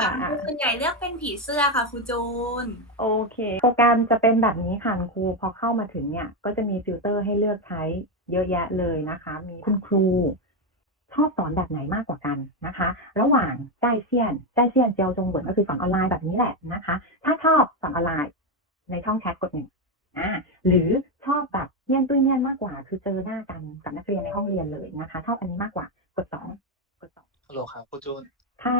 ค่ะอะส่วนใหญ่เลือกเป็นผีเสื้อค่ะครูจูน โอเค โปรแกรมจะเป็นแบบนี้ค่ะคุณครูพอเข้ามาถึงเนี่ย ก็จะมีฟิลเตอร์ให้เลือกใช้เยอะแยะเลยนะคะ มีคุณครู ชอบสอนแบบไหนมากกว่ากันนะคะ ระหว่างใจเซียนใจเซียนเจียวจงเหวินก็คือสอนออนไลน์แบบนี้แหละนะคะ ถ้าชอบสอนออนไลน์ในช่องแชทกดหนึ่งอ่าหรือชอบแบบเนียนตุ้ยเนียนมากกว่า คือเจอหน้ากันกับนักเรียนในห้องเรียนเลยนะคะ ชอบอันนี้มากกว่ากดสองกดสองฮัลโหลครับคุณจูนค่ะ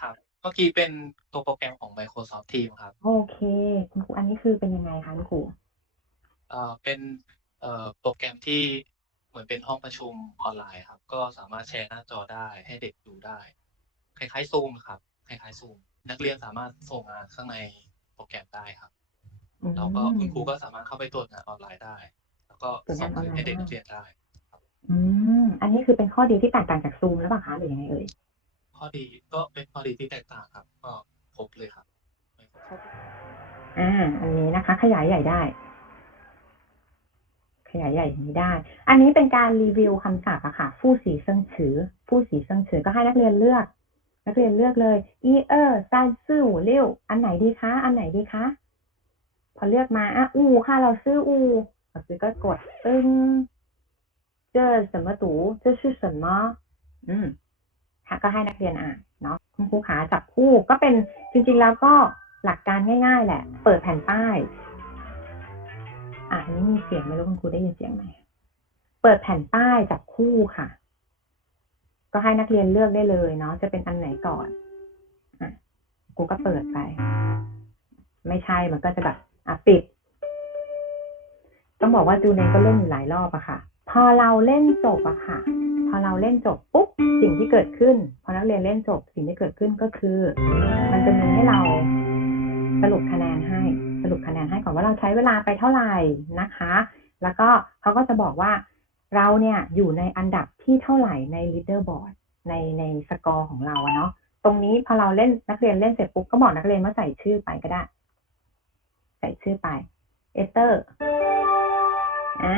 ค่ะครับเมื่อกี้เป็นตัวโปรแกรมของ Microsoft Teams ครับ โอเค คุณครูอันนี้คือเป็นยังไงคะคุณครูเอ่อเป็นเอ่อโปรแกรมที่เหมือนเป็นห้องประชุมออนไลน์ครับ ก็สามารถแชร์หน้าจอได้ให้เด็กดูได้ คล้ายๆซูมครับ คล้ายๆซูมนักเรียนสามารถส่งงานข้างในโปรแกรมได้ครับ อืมแล้วก็คุณครูก็สามารถเข้าไปตรวจงานออนไลน์ได้ แล้วก็ตรวจส่งางนออนไลน์คืนให้เด็กได้นักเรียนได้ อืมอันนี้คือเป็นข้อดีที่แตกต่างจากซูมหรือเปล่าคะหรือยังไงเอ่ย ข้อดีก็เป็นข้อดีที่แตกต่างครับ ก็ครบเลยครับ อ่า อันนี้นะคะ ขยายใหญ่ได้ ขยายใหญ่อย่างนี้ได้ อันนี้เป็นการรีวิวคำศัพท์อะค่ะ ฟู่สีเซิงฉือ ฟู่สีเซิงฉือก็ให้นักเรียนเลือก นักเรียนเลือกเลยอีเออซานซื่อหูเลี้ยวอันไหนดีคะ อันไหนดีคะ พอเลือกมาอ่ะอูค่ะ เราซื้ออูเราซื้อก็กดตึ้ง这什么读这是什么อืม ค่ะ ก็ให้นักเรียนอ่านเนาะคุณครูขาจับคู่ก็เป็นจริงๆแล้วก็หลักการง่ายๆ แหละ เปิดแผ่นป้ายอะนนี้มีเสียงไม่รู้คุณครูได้ยินเสียงไหมเปิดแผ่นป้ายจับคู่ค่ะ ก็ให้นักเรียนเลือกได้เลยเนาะจะเป็นอันไหนก่อนอะครูก็เปิดไป ไม่ใช่มันก็จะแบบอะปิด ต้องบอกว่าจูเนยก็เล่นอยู่หลายรอบอะค่ะ พอเราเล่นจบอะค่ะ อเราเล่นจบปุ๊บสิ่งที่เกิดขึ้น พอนักเรียนเล่นจบสิ่งที่เกิดขึ้นก็คือ มันจะมีให้เราสรุปคะแนนให้สรุปคะแนนให้ก่อนว่าเราใช้เวลาไปเท่าไหร่นะคะ แล้วก็เขาก็จะบอกว่าเราเนี่ยอยู่ในอันดับที่เท่าไหร่ใน leaderboard ในในสกอร์ของเราเนาะตรงนี้พอเราเล่นนักเรียนเล่นเสร็จปุ๊บก็บอกนักเรียนว่าใส่ชื่อไปก็ได้ ใส่ชื่อไป เอเตอร์ อ่า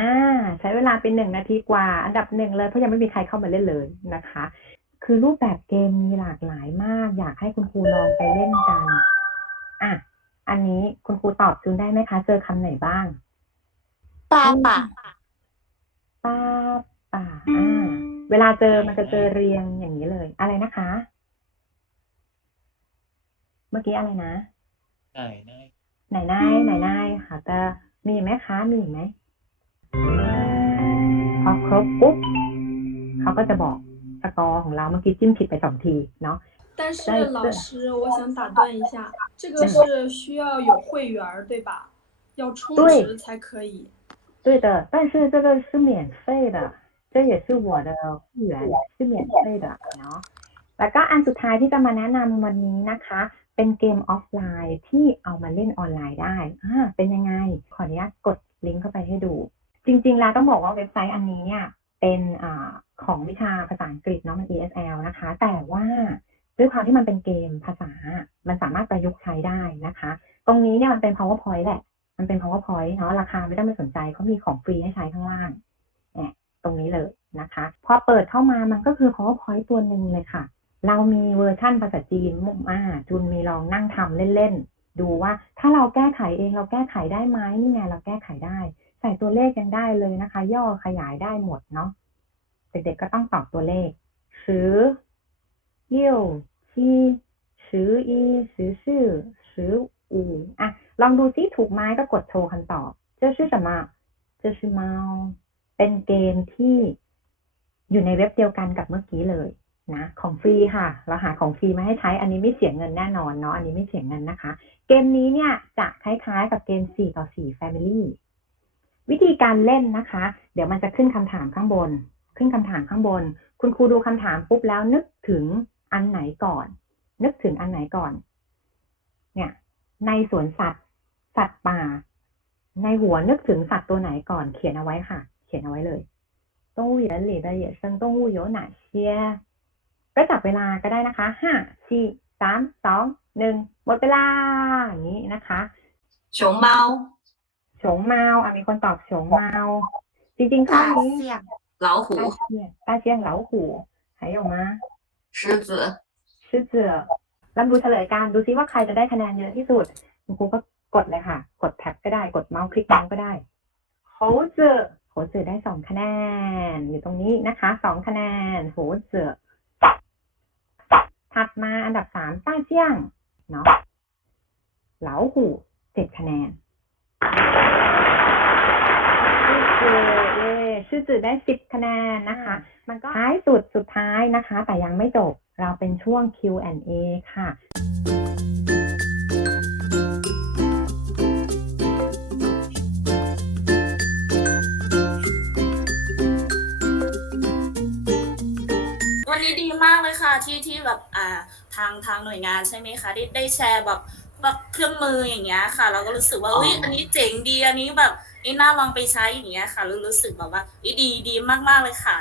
ใช้เวลาเป็นหนึ่งนาทีกว่า อันดับหนึ่งเลยเพราะยังไม่มีใครเข้ามาเล่นเลยนะคะ คือรูปแบบเกมมีหลากหลายมาก อยากให้คุณครูลองไปเล่นกัน อะ อันนี้คุณครูตอบจูนได้ไหมคะ เจอคำไหนบ้าง爸爸，ป้าป่าอ่า เวลาเจอมันจะเจอเรียงอย่างนี้เลย อะไรนะคะ เมื่อกี้อะไรนะ ไหนไหนไหนนายไหนนายค่ะจะมีอีกไหมคะ มีอีกไหม พอครบปุ๊บเขาก็จะบอกสกอร์ของเราเมื่อกี้จิ้มผิดไปสองทีเนาะ 但是对老对师，我想打断一下，这个是需要有会员儿对吧？要充对值才可以。对的，但是这个是免费的，这也是我的会员是免费的เนาะแล้วก็อันสุดท้ายที่จะมาแนะนำวันนี้นะคะ เป็นเกมออฟไลน์ที่เอามาเล่นออนไลน์ได้อ่าเป็นยังไง ขออนุญาตกด ๆแล้วต้องบอกว่าเว็บไซต์อันนี้เนี่ยเป็นอของวิชาภาษาอังกฤษเนาะมัน ESL นะคะ แต่ว่าด้วยความที่มันเป็นเกมภาษา มันสามารถประยุกต์ใช้ได้นะคะ ตรงนี้เนี่ยมันเป็น powerpoint แหละ มันเป็น powerpoint เนาะ ราคาไม่ต้องไปสนใจเขามีของฟรีให้ใช้ข้างล่างเนี่ยตรงนี้เลยนะคะ พอเปิดเข้ามามันก็คือ powerpoint ตัวหนึ่งเลยค่ะ เรามีเวอร์ชั่นภาษาจีนมุกอ่าจุนมีลองนั่งทำเล่นๆ ดูว่าถ้าเราแก้ไขเองเราแก้ไขได้ไหมนี่ไงเราแก้ไขได้ ใส่ตัวเลขยังได้เลยนะคะ ย่อขยายได้หมดเนาะเด็กๆก็ต้องตอบตัวเลขสือเยี่ยวชีสืออีสือซื่อสืออูอะลองดูซิถูกไหมก็กดโชว์คำตอบเจ้าชื่อสมาเจ้าชื่อเมาเป็นเกมที่อยู่ในเว็บเดียวกันกับเมื่อกี้เลยนะของฟรีค่ะ เราหาของฟรีมาให้ใช้อันนี้ไม่เสียเงินแน่นอนเนาะอันนี้ไม่เสียเงินนะคะ เกมนี้เนี่ยจะคล้ายๆกับเกม 4 ต่อ 4 Family วิธีการเล่นนะคะ เดี๋ยวมันจะขึ้นคำถามข้างบน ขึ้นคำถามข้างบน คุณครูดูคำถามปุ๊บแล้วนึกถึงอันไหนก่อน นึกถึงอันไหนก่อน เนี่ย ในสวนสัตว์ สัตว์ป่า ในหัวนึกถึงสัตว์ตัวไหนก่อน เขียนเอาไว้ค่ะ เขียนเอาไว้เลย动物园里的野生动物有哪些ก็จับเวลาก็ได้นะคะห้าสี่สามสองหนึ่งหมดเวลาอย่างนี้นะคะ 熊猫、 โฉ งเมาอ่ะมีคนตอบโฉงเมา จริงๆข้อ 大 นี้ 象，老虎 ตา、เชียนตาเชียงเหลาหู还有吗狮子、狮 ชื่อเจือลำดูเฉลยกันดูซิว่าใครจะได้คะแนนเยอะที่สุดคุณครูก็กดเลยค่ะ กดแท็บก็ได้ กดเมาส์คลิกเมาส์ก็ได้โหเจือโหเจือได้สองคะแนน อยู่ตรงนี้นะคะสองคะแนนโหเจือถัดมาอันดับสามต้าเจี้ยงเนาะเหลาหูเจ็ดคะแนน ชื่อจือได้สิบคะแนนนะคะ มันก็ท้ายสุดสุดท้ายนะคะ แต่ยังไม่จบเราเป็นช่วง Q&A ค่ะวันนี้ดีมากเลยค่ะที่ที่แบบอ่าทางทางหน่วยงานใช่ไหมคะที่ได้แชร์แบบ แบบเครื่องมืออย่างเงี้ยค่ะ เราก็รู้สึกว่าอ๋อเฮ้ยอันนี้เจ๋งดีอันนี้แบบนี่น่าลองไปใช้อย่างเงี้ยค่ะรู้รู้สึกแบบว่าเฮ้ยดีดีมากๆเลยค่ะ